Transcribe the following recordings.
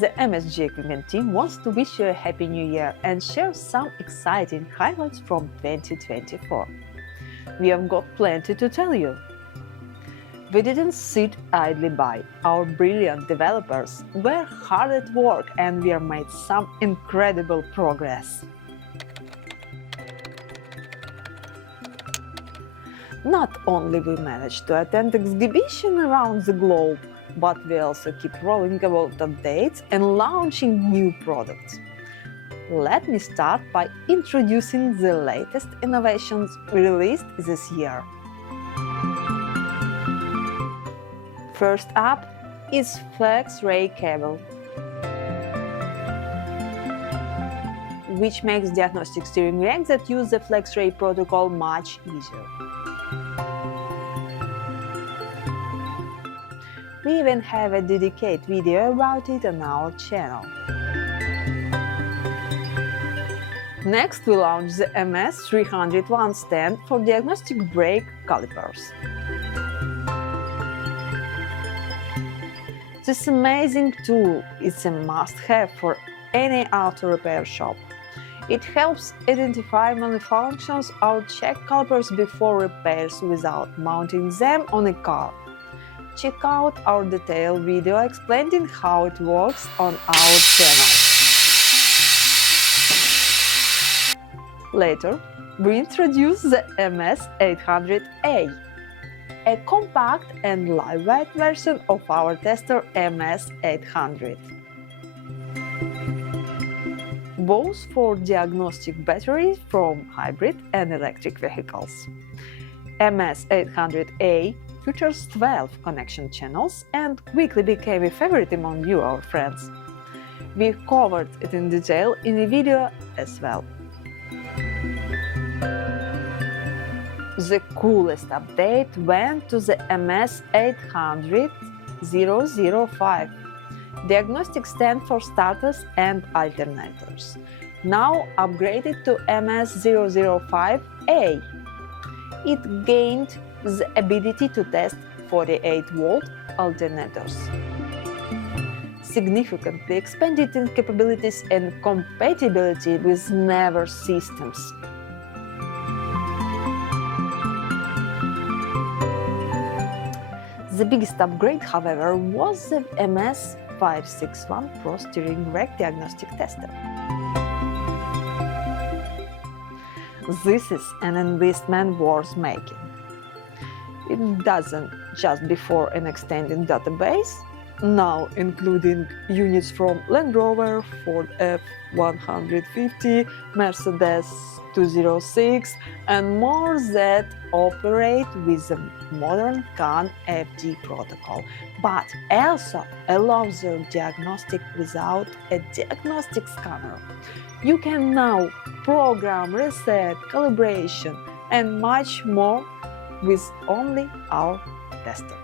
The MSG equipment team wants to wish you a Happy New Year and share some exciting highlights from 2024. We have got plenty to tell you. We didn't sit idly by. Our brilliant developers were hard at work and we have made some incredible progress. Not only we managed to attend exhibitions around the globe, but we also keep rolling out updates and launching new products. Let me start by introducing the latest innovations released this year. First up is FlexRay cable, which makes diagnostic steering racks that use the FlexRay protocol much easier. We even have a dedicated video about it on our channel. Next, we launched the MS301 stand for diagnostic brake calipers. This amazing tool is a must-have for any auto repair shop. It helps identify malfunctions or check calipers before repairs without mounting them on a car. Check out our detailed video explaining how it works on our channel. Later, we introduced the MS800A, a compact and lightweight version of our tester MS800. Both for diagnostic batteries from hybrid and electric vehicles. MS800A features 12 connection channels and quickly became a favorite among you, our friends. We covered it in detail in a video as well. The coolest update went to the MS800-005, diagnostic stand for starters and alternators, now upgraded to MS005A. It gained the ability to test 48-volt alternators, significantly expanded in capabilities and compatibility with newer systems. The biggest upgrade, however, was the MS561 Pro steering rack diagnostic tester. This is an investment worth making. It doesn't just before an extended database, now including units from Land Rover, Ford F-150, Mercedes 206, and more that operate with the modern CAN FD protocol, but also allows their diagnostic without a diagnostic scanner. You can now program, reset, calibration, and much more with only our tester.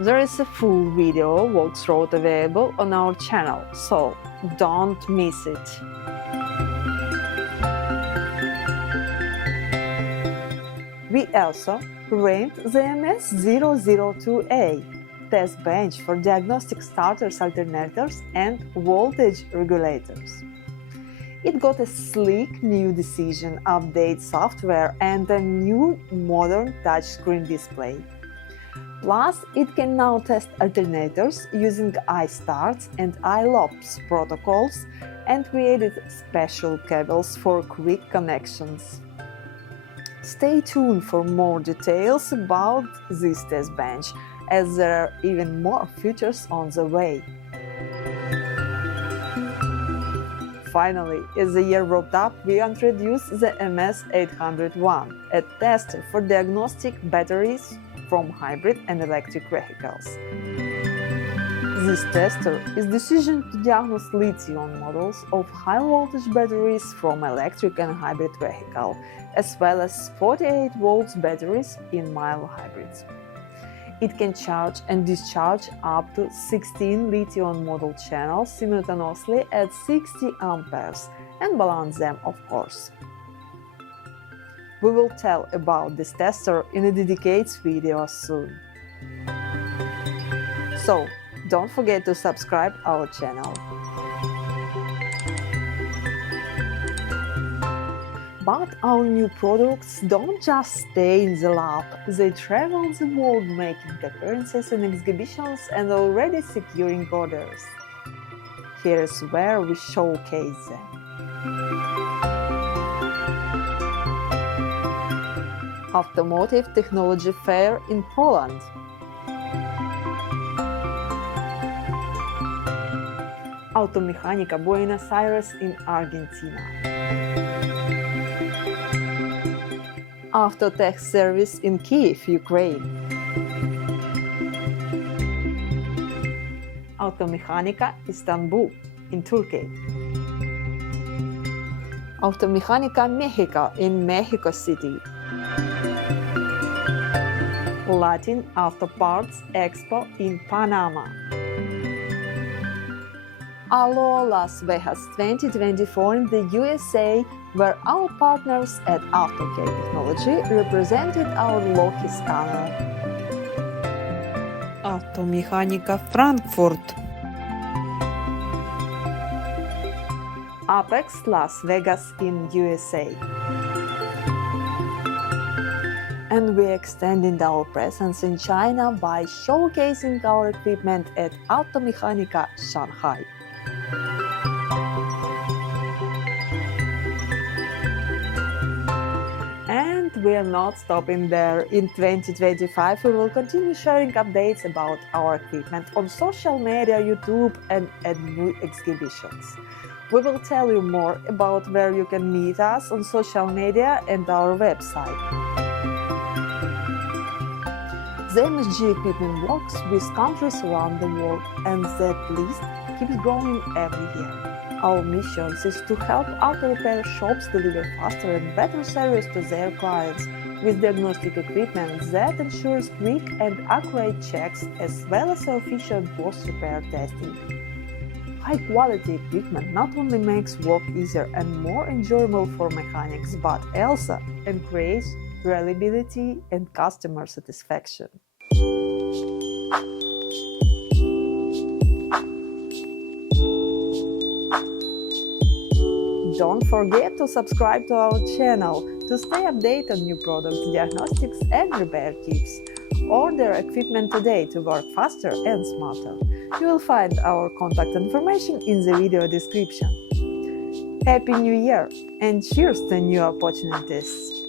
There is a full video walkthrough available on our channel, so don't miss it. We also ranked the MS002A test bench for diagnostic starters, alternators, and voltage regulators. It got a sleek new decision update software and a new modern touchscreen display. Plus, it can now test alternators using iStarts and iLOPS protocols and created special cables for quick connections. Stay tuned for more details about this test bench, as there are even more features on the way. Finally, as the year wrapped up, we introduced the MS801, a tester for diagnostic batteries from hybrid and electric vehicles. This tester is decision to diagnose lithium models of high-voltage batteries from electric and hybrid vehicle, as well as 48-volt batteries in mild hybrids. It can charge and discharge up to 16 lithium model channels simultaneously at 60 amperes and balance them, of course. We will tell about this tester in a dedicated video soon. So, Don't forget to subscribe our channel. But our new products don't just stay in the lab, they travel the world making appearances in exhibitions and already securing orders. Here's where we showcase them. Automotive Technology Fair in Poland. Automechanika Buenos Aires in Argentina. Autotech Service in Kyiv, Ukraine. Automechanika Istanbul in Turkey. Automechanika Mexico in Mexico City. Latin Auto Parts Expo in Panama. Allo Las Vegas 2024 in the USA, where our partners at AutoCare Technology represented our Loki scanner. Automechanika Frankfurt. Apex Las Vegas in USA. And we're extending our presence in China by showcasing our equipment at Automechanika Shanghai. And we're not stopping there. In 2025, we will continue sharing updates about our equipment on social media, YouTube, and at new exhibitions. We will tell you more about where you can meet us on social media and our website. The MSG equipment works with countries around the world, and that list keeps growing every year. Our mission is to help auto repair shops deliver faster and better service to their clients with diagnostic equipment that ensures quick and accurate checks as well as efficient post-repair testing. High-quality equipment not only makes work easier and more enjoyable for mechanics, but also increases reliability and customer satisfaction. Don't forget to subscribe to our channel to stay updated on new products, diagnostics, and repair tips. Order equipment today to work faster and smarter. You will find our contact information in the video description. Happy New Year and cheers to new opportunities!